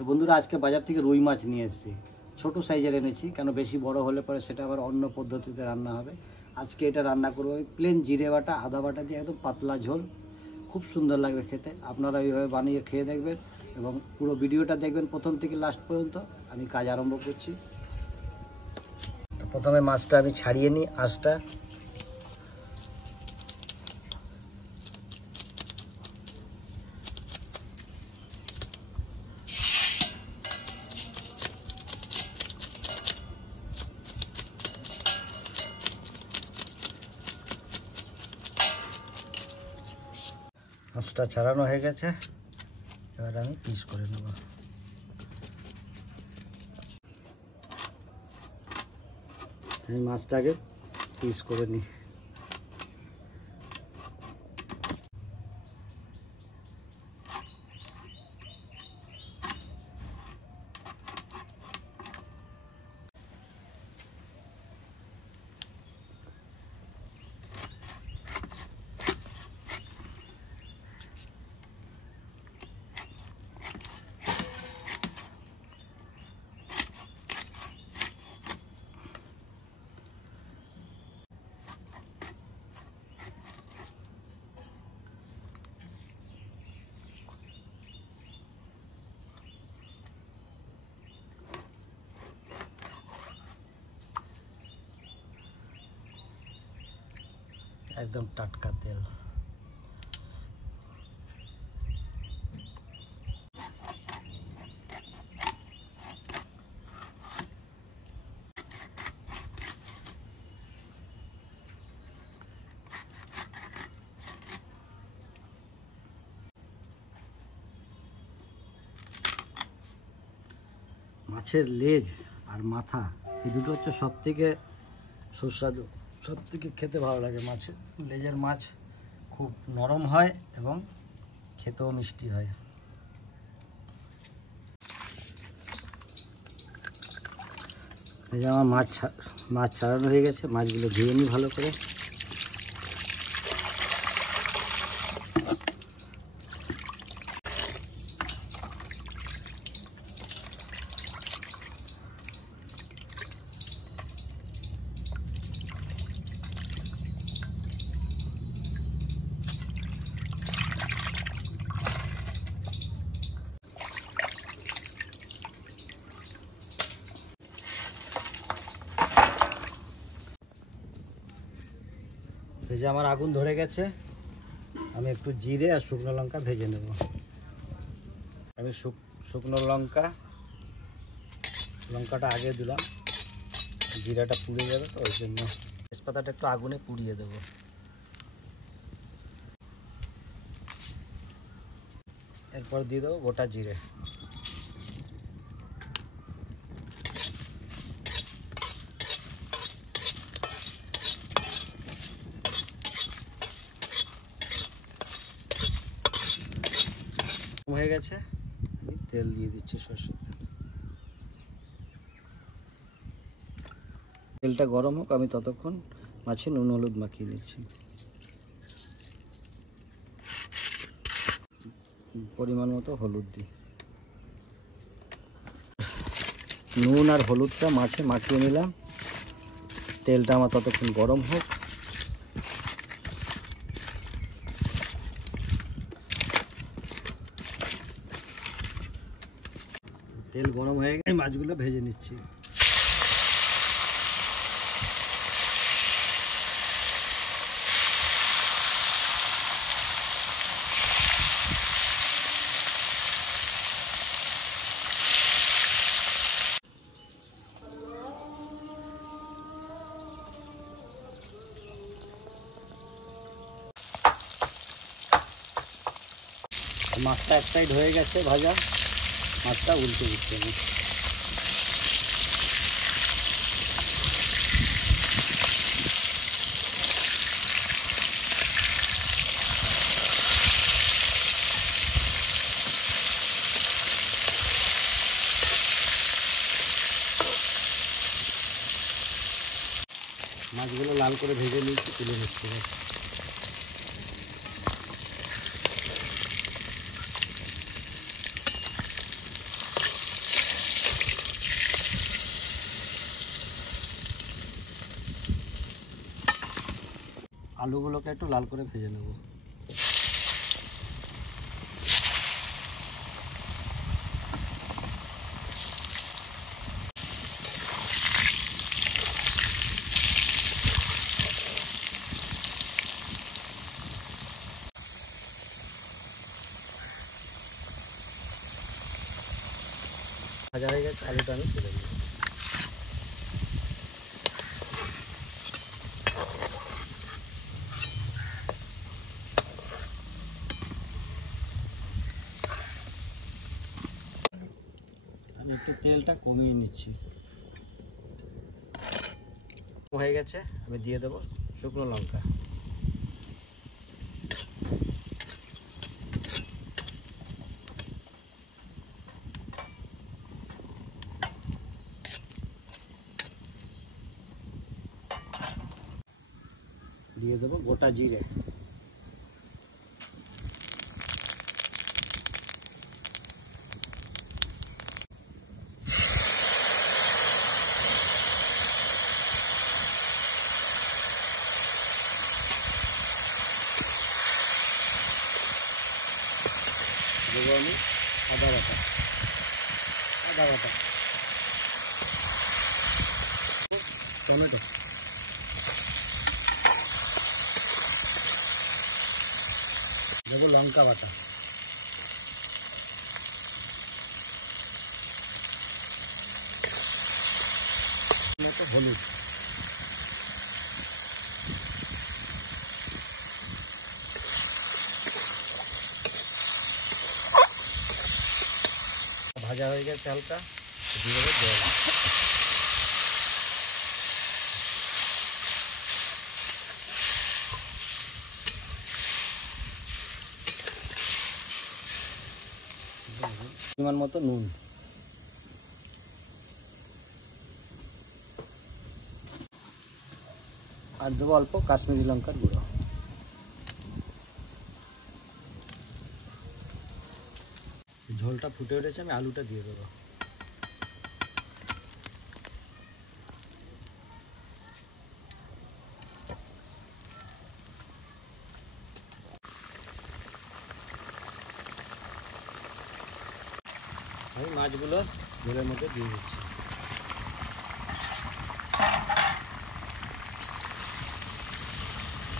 তো বন্ধুরা আজকে বাজার থেকে রুই মাছ নিয়ে এসেছি, ছোট সাইজের এনেছি, কেন বেশি বড় হলে পরে সেটা আবার অন্য পদ্ধতিতে রান্না হবে। আজকে এটা রান্না করবো প্লেন জিরে বাটা আদা বাটা দিয়ে, একদম পাতলা ঝোল, খুব সুন্দর লাগবে খেতে। আপনারা এইভাবে বানিয়ে খেয়ে দেখবেন এবং পুরো ভিডিওটা দেখবেন প্রথম থেকে লাস্ট পর্যন্ত। আমি কাজ আরম্ভ করছি। প্রথমে মাছটা আমি ছাড়িয়ে নিই আঁশটা। মাছটা ছাড়ানো হয়ে গেছে, এবার আমি পিস করে নেব। আমি মাছটাকে পিস করে নিই। একদম টাটকা তেল। মাছের লেজ আর মাথা এই দুটো হচ্ছে সব থেকে সুস্বাদু, সব থেকে খেতে ভালো লাগে। মাছের লেজের মাছ খুব নরম হয় এবং খেতেও মিষ্টি হয়। এই যে আমার মাছ ছাড়ানো হয়ে গেছে, মাছগুলো ধুয়ে নিই ভালো করে। এই যে আমার আগুন ধরে গেছে, আমি একটু জিরে আর শুকনো লঙ্কা ভেজে নেব। আমি শুকনো লঙ্কাটা আগে দিলাম, জিরাটা পুড়ে যাবে তো ওই জন্য তেজপাতাটা একটু আগুনে পুড়িয়ে দেব। এরপর দিয়ে দেবো গোটা জিরে। হয়ে গেছে, আমি তেল দিয়ে দিচ্ছি, সরষের তেল। তেলটা গরম হোক, আমি ততক্ষণ মাছে নুন হলুদ মাখিয়ে নিচ্ছি। পরিমাণ মতো হলুদ দিই। নুন আর হলুদটা মাছে মাখিয়ে নিলাম। তেলটা আমার ততক্ষণ গরম হোক। তেল গরম হয়ে গেলে মাছগুলো ভেজে নিচ্ছি। মাছটা এক সাইড হয়ে গেছে ভাজা, মাছটা উল্টে দিচ্ছি আমি। মাছগুলো লাল করে ভেজে নিচ্ছি, তুলে নিচ্ছি। আলুগুলোকে একটু লাল করে ভেজে নেব। ভাজা হয়ে গেছে, আলুটা আমি তুলে নেব। আমি একটু তেলটা কমিয়ে নিচ্ছি। হয়ে গেছে, আমি দিয়ে দেবো শুকনো লঙ্কা। দিয়ে দেবো গোটা জিরে। দেবো আমি আদা বাটা, টমেটো, দেবো লঙ্কা বাটা, মতো হলুদ, ভাজা হয়ে গেছে হালকা, দিয়ে দেবো জল। পরিমাণ মতো নুন, আর দেবো অল্প কাশ্মীরি লঙ্কার গুঁড়ো। ঝোলটা ফুটে উঠেছে, আমি আলুটা দিয়ে দেবো। আমি মাছগুলো ঝোলের মধ্যে দিয়ে দিচ্ছি।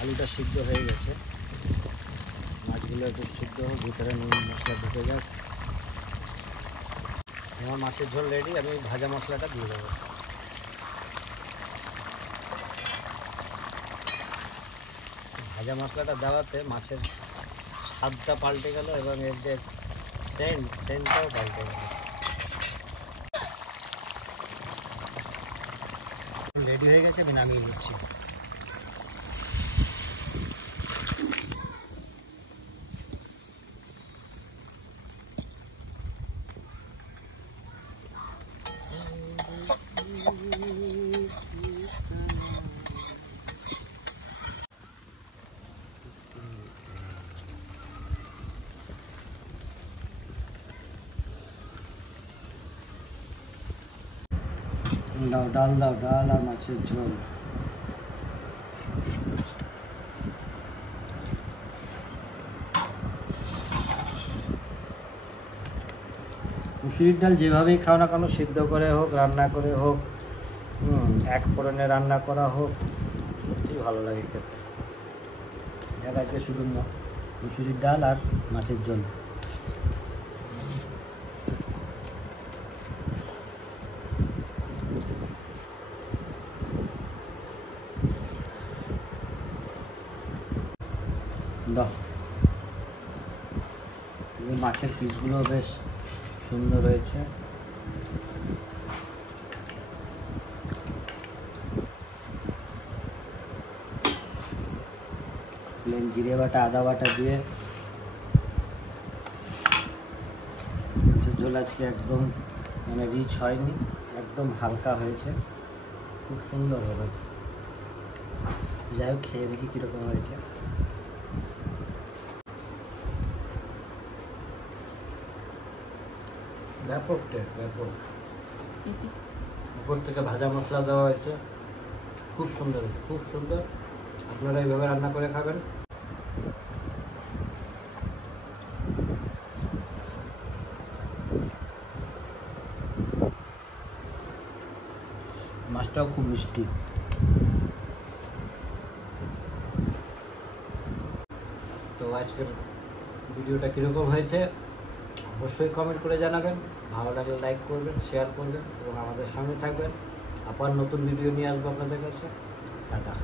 আলুটা সিদ্ধ হয়ে গেছে, মাছগুলো একটু সিদ্ধ হোক, ভিতরে নুন মশলা ঢুকে যাক। আমার মাছের ঝোল রেডি, আমি ভাজা মশলাটা দিয়ে দেবো। ভাজা মশলাটা দেওয়াতে মাছের স্বাদটা পাল্টে গেল এবং এর যে সেন্টটাও পাল্টে গেল। রেডি হয়ে গেছে, আমি নামিয়ে নিচ্ছি। দাও ডাল, দাও ডাল আর মাছের ঝোল। মুসুরির ডাল যেভাবেই খাও না কেন, সিদ্ধ করে হোক, রান্না করে হোক, এক ফোড়নে রান্না করা হোক, সত্যিই ভালো লাগে খেতে। এর আগে শুধু মুসুরির ডাল আর মাছের ঝোল। দাও, মাছের পিসগুলো বেশ সুন্দর হয়েছে। প্লেন জিরে বাটা, আদা বাটা দিয়ে মাছের ঝোল আজকে একদম মানে রিচ হয়নি, একদম হালকা হয়েছে, খুব সুন্দর হবে। যাই হোক, খেয়ে দেখি কীরকম হয়েছে। ব্যাপক টেস্ট, ব্যাপক। উপর থেকে ভাজা মশলা দেওয়া হয়েছে, খুব সুন্দর হয়েছে, খুব সুন্দর। আপনারা এইভাবে রান্না করে খাবেন। মাছটাও খুব মিষ্টি। তো আজকের ভিডিওটা কীরকম হয়েছে অবশ্যই কমেন্ট করে জানাবেন। ভালো লাগলে লাইক করবেন, শেয়ার করবেন এবং আমাদের সঙ্গে থাকবেন। আবার নতুন ভিডিও নিয়ে আসবো আপনাদের কাছে। টাটা।